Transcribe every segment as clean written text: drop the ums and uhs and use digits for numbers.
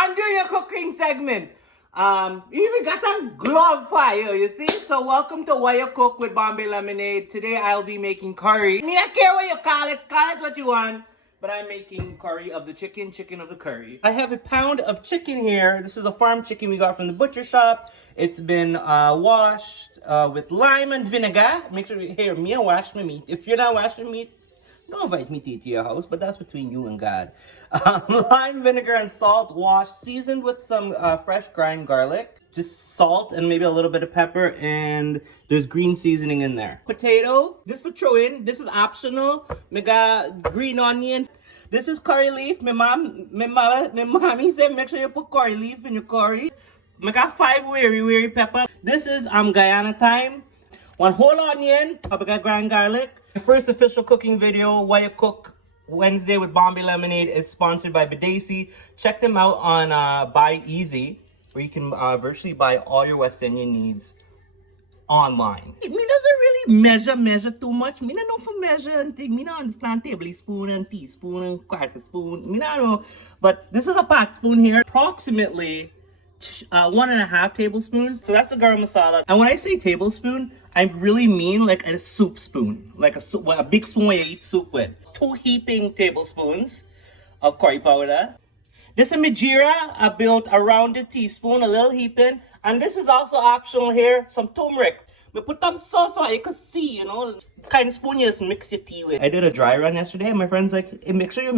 I'm doing a cooking segment. You even got a glove fire, you see? So welcome to Why You Cook with Bombay Lemonade. Today I'll be making curry. I mean, I care what you call it what you want. But I'm making curry of the chicken of the curry. I have a pound of chicken here. This is a farm chicken we got from the butcher shop. It's been washed with lime and vinegar. Make sure you hear me and wash my meat. If you're not washing meat, don't invite me to eat to your house, but that's between you and God. Lime, vinegar, and salt, washed, seasoned with some fresh ground garlic. Just salt and maybe a little bit of pepper, and there's green seasoning in there. Potato, this for throw in. This is optional. Me got green onions. This is curry leaf. My mommy said make sure you put curry leaf in your curry. Me got 5 Wiri pepper. This is Guyana thyme. 1 whole onion. I got ground garlic. My first official cooking video, Why You Cook Wednesday with Bombay Lemonade, is sponsored by Bidesi. Check them out on Buy Easy, where you can virtually buy all your West Indian needs online. Me doesn't really measure too much. Me don't know for measure and thing. Me don't understand tablespoon and teaspoon and quarter spoon. Me don't know. But this is a pot spoon here. Approximately 1.5 tablespoons. So that's the garam masala. And when I say tablespoon, I really mean like a soup spoon. Like a big spoon where you eat soup with. 2 heaping tablespoons of curry powder. This is my Geera. I built a rounded teaspoon, a little heaping. And this is also optional here, some turmeric. We put some sauce on it, you can see, you know, the kind of spoon you just mix your tea with. I did a dry run yesterday, and my friend's like, hey, make sure you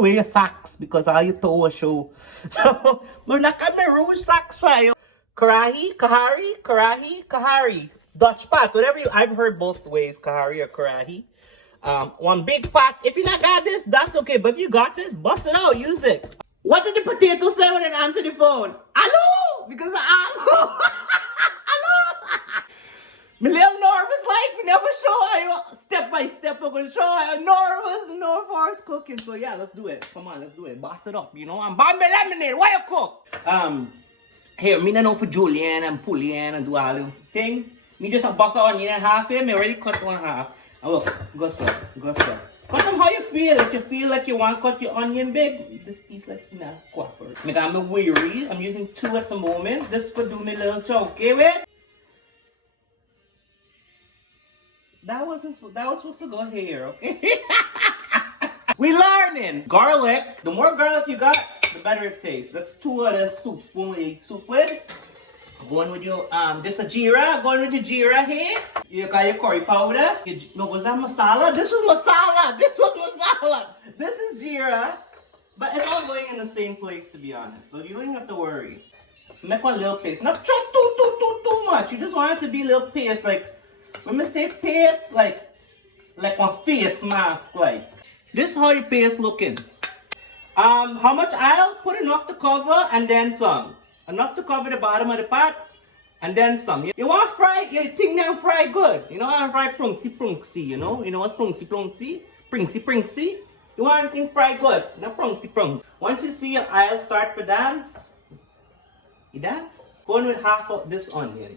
wear your socks, because all your toe will show. So, we're not going to rouge socks for you. Karahi, kahari. Dutch pot, whatever you, I've heard both ways, kahari or karahi. 1 big pot. If you not got this, that's okay. But if you got this, bust it out, use it. What did the potato say when it answered the phone? Hello! Because of hello! Hello! Me little nervous like, we never show you step by step. We're going to show you nervous for us cooking. So yeah, let's do it. Come on, let's do it. Bust it up, you know. I'm Bombay Lemonade. Why you cook? Here, me not know for julienne and poulienne and do all the thing. Me just a bust out onion in half here. Me already cut 1 half. And look, go so. Cut them how you feel. If you feel like you want to cut your onion big, this piece like not cooperate. I got my Wiri. I'm using 2 at the moment. This for do me little chunky with. That was supposed to go here, okay? We learning. Garlic. The more garlic you got, the better it tastes. That's 2 of the soup spoon we eat soup with. Going with your this a Geera. Going with your Geera here. You got your curry powder. No, was that masala? This was masala. This is Geera. But it's all going in the same place, to be honest. So you don't even have to worry. Make 1 little paste. Not too much. You just want it to be a little paste. Like when we say paste, like 1 face mask. Like this is how your paste looking. How much I'll put enough to cover and then some. Enough to cover the bottom of the pot, and then some. You want to fry, you think them fry good. You know how to fry prunksy, you know? You know what's prunksy? Prinksy. You want everything fried good, not prunksy. Once you see your aisle start to dance, you dance? Go in with half of this onion.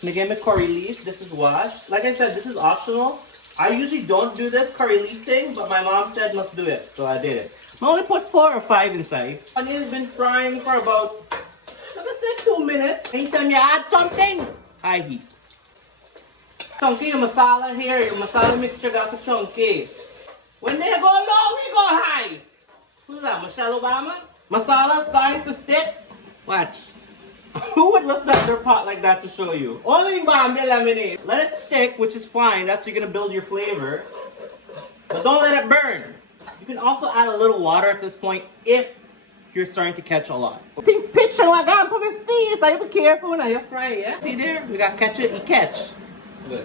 And again, my curry leaf, this is washed. Like I said, this is optional. I usually don't do this curry leaf thing, but my mom said must do it, so I did it. I only put 4 or 5 inside. Onion has been frying for about, let's say 2 minutes. Anytime you add something, high heat. Chunky, your masala here, your masala mixture got the chunky. When they go low, we go high. Who's that, Michelle Obama? Masala starting to stick. Watch. Who would lift up their pot like that to show you? Only Bombay Lemonade. Let it stick, which is fine. That's how you're going to build your flavor. But don't let it burn. You can also add a little water at this point if you're starting to catch a lot. Take picture like I'm put my face. I be careful when I fry it, yeah? See there? We got catch it, you catch. Good.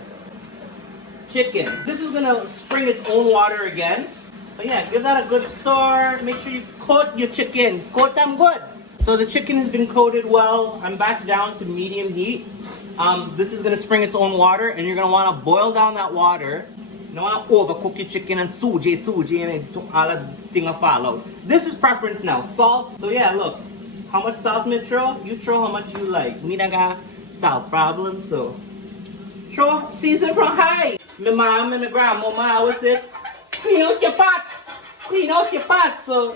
Chicken. This is gonna spring its own water again. But yeah, give that a good stir. Make sure you coat your chicken. Coat them good. So the chicken has been coated well. I'm back down to medium heat. This is gonna spring its own water, and you're gonna wanna boil down that water. You don't want to overcook your chicken and suji, and all that thing will fall out. This is preference now. Salt. So yeah, look. How much salt me throw? You throw how much you like. We don't got salt problems, so season from high. My mom and my grandmama always said, clean out your pot. clean out your pot. So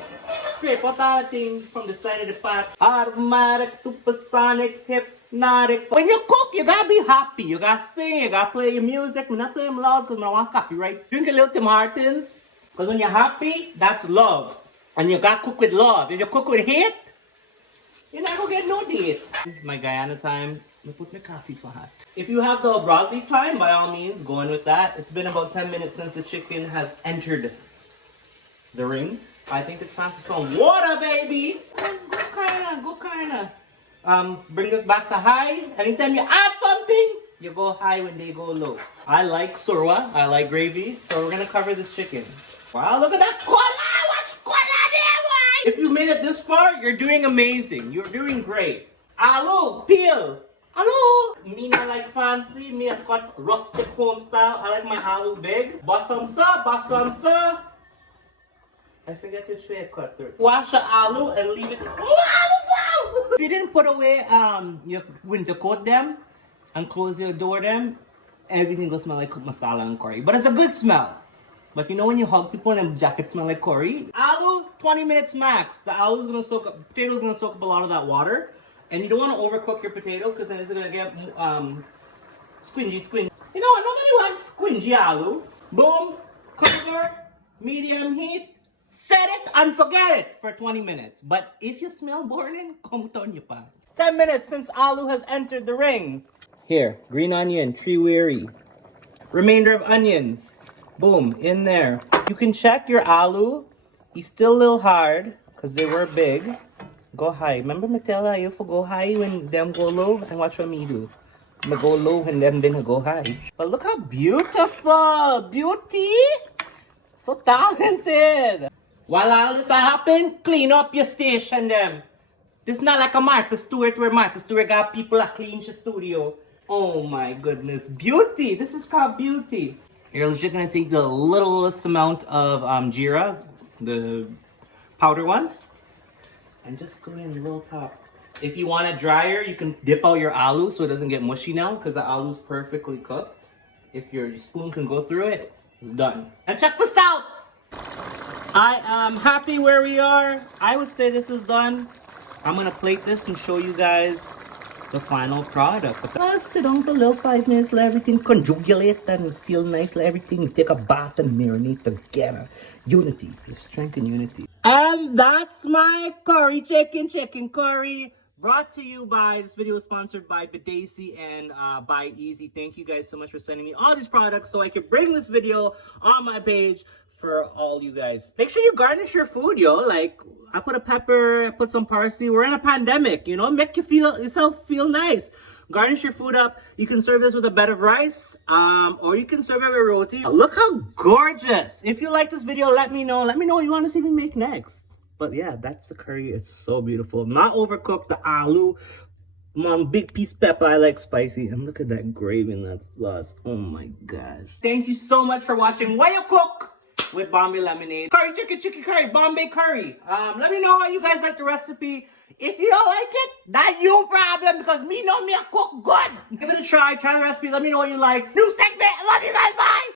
scrape out all the things from the side of the pot. Automatic, supersonic, hypnotic. When you cook, you gotta be happy. You gotta sing, you gotta play your music. I'm not playing loud because I don't want copyright. Drink a little Tim Hortons. Because when you're happy, that's love. And you gotta cook with love. If you cook with hate, you're not gonna get no date. My Guyana time, I put my coffee for hot. If you have the broadleaf thyme, by all means, go in with that. It's been about 10 minutes since the chicken has entered the ring. I think it's time for some water, baby. Go kinda. Bring us back to high. Anytime you add something, you go high when they go low. I like surwa, I like gravy, so we're gonna cover this chicken. Wow, look at that cola! What's cola there, boy? If you made it this far, you're doing amazing. You're doing great. Aloo, peel. Hello. Me not like fancy. Me I cut rustic home style. I like my aloo big. Bossam sir. I forget which way I cut through. Wash the aloo and leave it. If you didn't put away your winter coat them and close your door them, everything will smell like masala and curry. But it's a good smell. But you know when you hug people and them jackets smell like curry? Aloo, 20 minutes max. The aloo is gonna soak up, potato's gonna soak up a lot of that water. And you don't want to overcook your potato because then it's gonna get squingy. You know what? Nobody wants squingy aloo. Boom, cover, medium heat, set it and forget it for 20 minutes. But if you smell burning, come turn your pan. 10 minutes since aloo has entered the ring. Here, green onion, 3 Wiri. Remainder of onions. Boom, in there. You can check your aloo. It's still a little hard because they were big. Go high. Remember me tell you for go high when them go low, and watch what me do. Me go low and them then go high. But look how beautiful! Beauty! So talented! While all this happen, clean up your station them. This not like a Martha Stewart where Martha Stewart got people that clean your studio. Oh my goodness. Beauty! This is called beauty. You're just gonna take the littlest amount of Geera, the powder one, and just go in a little top. If you want it drier, you can dip out your aloo so it doesn't get mushy now because the aloo is perfectly cooked. If your spoon can go through it, it's done. And check for salt! I am happy where we are. I would say this is done. I'm gonna plate this and show you guys the final product. I'll sit down for a little 5 minutes, let everything conjugulate and feel nice, let everything take a bath and marinate together. Unity, the strength in unity. And that's my curry, chicken curry. Brought to you by, this video is sponsored by Bidesi and by Easy. Thank you guys so much for sending me all these products so I could bring this video on my page for all you guys. Make sure you garnish your food, yo. Like, I put a pepper, I put some parsley. We're in a pandemic, you know? Make yourself feel nice. Garnish your food up. You can serve this with a bed of rice, or you can serve it with roti. Look how gorgeous. If you like this video, let me know. Let me know what you want to see me make next. But yeah, that's the curry. It's so beautiful. Not overcooked. The aloo. Big piece of pepper. I like spicy. And look at that gravy and that sauce. Oh my gosh. Thank you so much for watching Why You Cook with Bombay Lemonade. Curry, chicken curry, Bombay curry. Let me know how you guys like the recipe. If you don't like it, that's your problem because me know me I cook good. Give it a try the recipe. Let me know what you like. New segment. I love you guys. Bye.